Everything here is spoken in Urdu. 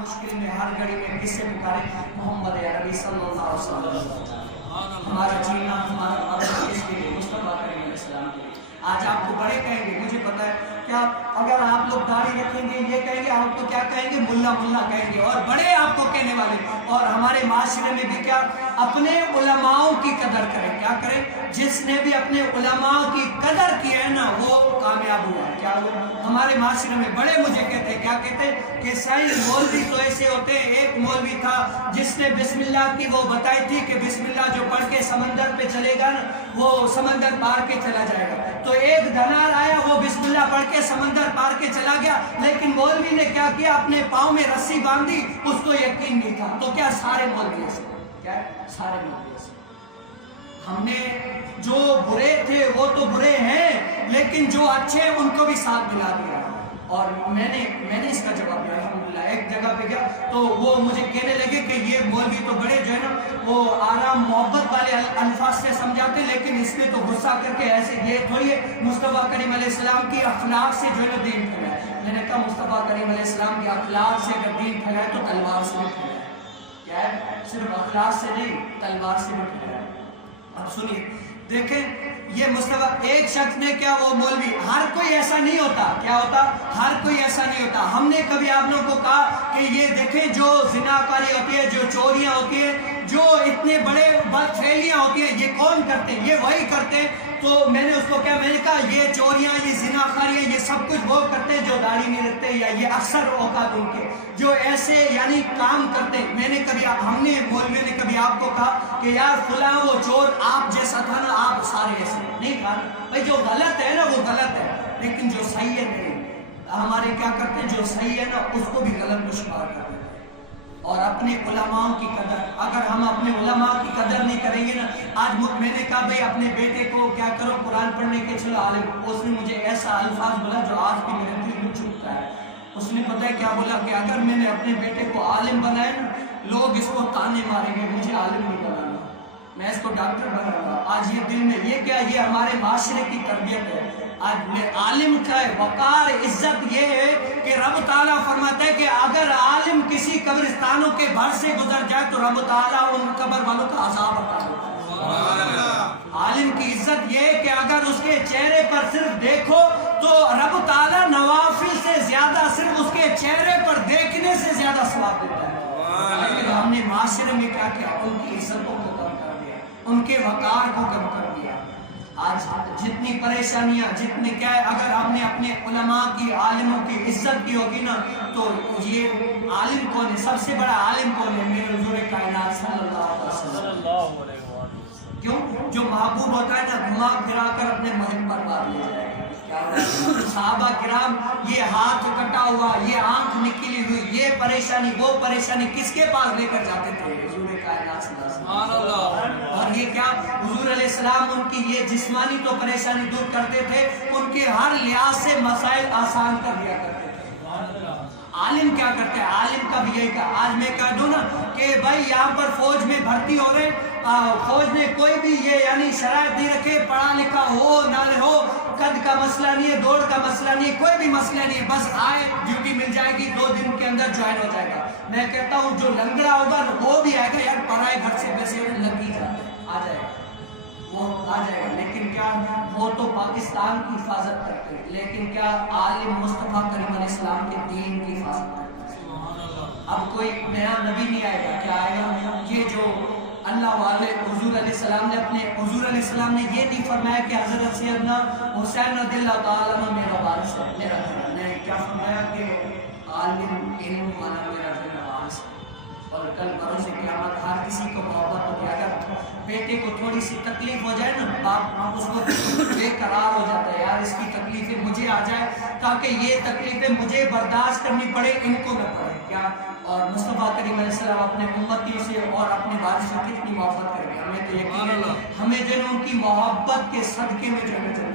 مشکل میں ہر گھڑی میں کس سے پکارے؟ محمد عربی صلی اللہ علیہ وسلم. ہمارا جینا ہمارا مرنا کس کے لیے؟ مصطفیٰ کریم علیہ السلام کے لیے. آج آپ کو بڑے کہیں گے، مجھے پتا ہے کیا اگر آپ لوگ داڑھی رکھیں گے یہ کہیں گے، آپ کو کیا کہیں گے؟ ملا ملا کہیں گے، اور بڑے آپ کو کہنے والے. اور ہمارے معاشرے میں بھی کیا اپنے علماء کی قدر کریں. کیا کریں؟ جس نے بھی اپنے علماء کی قدر کی ہے نا وہ کامیاب ہوا ہے. کیا ہوا؟ ہمارے معاشرے میں بڑے مجھے کہتے ہیں، کیا کہتے ہیں کہ صحیح مولوی تو ایسے ہوتے ہیں. ایک مولوی تھا جس نے بسم اللہ کی وہ بتائی تھی کہ بسم اللہ جو پڑھ کے سمندر پہ چلے گا نا وہ سمندر پار کے چلا جائے گا. تو ایک دھنار آیا، وہ بسم اللہ پڑھ کے سمندر پار کے چلا گیا، لیکن مولوی نے کیا کیا؟ اپنے پاؤں میں رسی باندھی. اس کو یقین نہیں تھا. تو کیا سارے مولوی ایسے؟ کیا سارے مولوی ایسے؟ ہم نے جو برے تھے وہ تو برے ہیں، لیکن جو اچھے ان کو بھی ساتھ ملا دیا. اور میں نے اس کا جواب دیا الحمدللہ. ایک جگہ پہ گیا تو وہ مجھے کہنے لگے کہ یہ مولوی تو بڑے جو ہے نا وہ آرام محبت والے الفاظ سے سمجھاتے، لیکن اس نے تو غصہ کر کے ایسے یہ تھوڑی ہے مصطفیٰ کریم علیہ السلام کی اخلاق سے جو ہے نا دین پھیلا ہے. میں نے کہا مصطفیٰ کریم علیہ السلام کی اخلاق سے اگر دین پھیلا ہے تو تلوار سے بھی پھیلا ہے. کیا ہے؟ صرف اخلاق سے نہیں، تلوار سے بھی پھیلا ہے. اب سنیے، دیکھیں یہ مصطفیٰ ایک شخص نے کیا وہ مولوی، ہر کوئی ایسا نہیں ہوتا. کیا ہوتا؟ ہر کوئی ایسا نہیں ہوتا. ہم نے کبھی آپ لوگوں کو کہا کہ یہ دیکھیں جو زناکاری ہوتی ہے، جو چوریاں ہوتی ہیں، جو اتنے بڑے بدفعلیاں ہوتی ہیں، یہ کون کرتے ہیں؟ یہ وہی کرتے ہیں. تو میں نے اس کو کیا، میں نے کہا یہ چوریاں، یہ زناکاریاں، یہ سب کچھ وہ کرتے ہیں جو داڑھی نہیں رکھتے، یا یہ اکثر اوقات ان کے جو ایسے یعنی کام کرتے. میں نے کبھی ہم نے مولوی نے کبھی آپ کو کہا کہ یار فلاں وہ چور آپ جیسا تھا نا، آپ سارے ایسے نہیں کہا. بھائی جو غلط ہے نا وہ غلط ہے، لیکن جو صحیح ہے نہیں. ہمارے کیا کرتے ہیں جو صحیح ہے نا اس کو بھی غلط میں شمار کرتے ہیں. اور اپنے علماء کی قدر، اگر ہم اپنے علماء کی قدر نہیں کریں گے نا. آج میں نے کہا بھائی اپنے بیٹے کو کیا کرو قرآن پڑھنے کے چلو عالم. اس نے مجھے ایسا الفاظ بولا جو آج بھی میرے دل میں چبھتا ہے. اس نے پتہ ہے کیا بولا کہ اگر میں نے اپنے بیٹے کو عالم بنایا نا لوگ اس کو تانے ماریں گے، مجھے عالم نہیں بنانا، میں اس کو ڈاکٹر بناؤں گا. آج یہ دل میں یہ کیا، یہ ہمارے معاشرے کی تربیت ہے. آج عالم کا وقار عزت یہ ہے کہ رب تعالیٰ فرماتا ہے کہ اگر عالم کسی قبرستانوں کے بھر سے گزر جائے تو رب تعالیٰ ان قبر والوں کا عذاب عطا ہوتا ہے. عالم کی عزت یہ ہے کہ اگر اس کے چہرے پر صرف دیکھو تو رب تعالیٰ نوافل سے زیادہ صرف اس کے چہرے پر دیکھنے سے زیادہ ثواب دیتا ہے. لیکن ہم نے معاشرے میں کیا کیا؟ ان کی عزتوں کو کم کر دیا، ان کے وقار کو کم کر دیا. آج جتنی پریشانیاں جتنے کیا ہے، اگر ہم نے اپنے علماء کی عالموں کی عزت کی ہوگی نا تو یہ عالم کون ہے؟ سب سے بڑا عالم کون ہے؟ میرے حضور کائنات صلی اللہ علیہ وسلم. کیوں؟ جو محبوب ہوتا ہے نا گھما پھرا کر اپنے مہم پر بات لے جائے گا. صحابہ کرام یہ ہاتھ کٹا ہوا، یہ آنکھ نکلی ہوئی، یہ پریشانی وہ پریشانی کس کے پاس لے کر جاتے تھے؟ حضور کائنات صلی اللہ علیہ وسلم. اور یہ کیا حضور علیہ السلام ان کی یہ جسمانی تو پریشانی دور کرتے تھے، ان کے ہر لحاظ سے مسائل آسان کر دیا کرتے تھے. عالم کیا کرتے ہیں؟ عالم کا بھی یہی کہا. آج میں کہہ دوں نا کہ بھائی یہاں پر فوج میں بھرتی ہو رہے، فوج نے کوئی بھی یہ یعنی شرائط نہیں رکھے، پڑھا لکھا ہو نہ ہو، قد کا مسئلہ نہیں ہے، دوڑ کا مسئلہ نہیں ہے، کوئی بھی مسئلہ نہیں ہے، بس آئے ڈیوٹی مل جائے گی، 2 دن کے اندر جوائن ہو جائے گا. میں کہتا ہوں جو لنگڑا ہوگا نا وہ بھی آئے گا، یار پڑھائے گھر سے پیسے لگی جاتے آ جائے گا، وہ آ جائے گا. لیکن کیا وہ تو پاکستان کی حفاظت کرتے ہیں، لیکن کیا عالم مصطفیٰ کریم علیہ السلام کے دین کی حفاظت کرتے ہیں. اب کوئی نیا نبی نہیں آئے گا. کیا آئے گا؟ یہ جو اللہ والے حضور علیہ السلام نے اپنے حضور علیہ السلام نے یہ نہیں فرمایا کہ حضرت سیدنا حسین رضی اللہ تعالیٰ عنہ میرا وارث ہے، میرا گھر نے کیا فرمایا کہ عالم علم والا میرا گھر وارث ہے. اور کل بروز قیامت ہر کسی کو محبت ہوگی. اگر بیٹے کو تھوڑی سی تکلیف ہو جائے نا باپ اس کو بے قرار ہو جاتا ہے، یار اس کی تکلیفیں مجھے آ جائے تاکہ یہ تکلیفیں مجھے برداشت کرنی پڑے، ان کو نہ پڑے. کیا اور مصطفیٰ کریم علیہ السلام اپنے امتیوں سے اور اپنے وارث سے کتنی محبت کریں گے. ہمیں تو یقین ہے ہمیں جو ان کی محبت کے صدقے میں جو ہے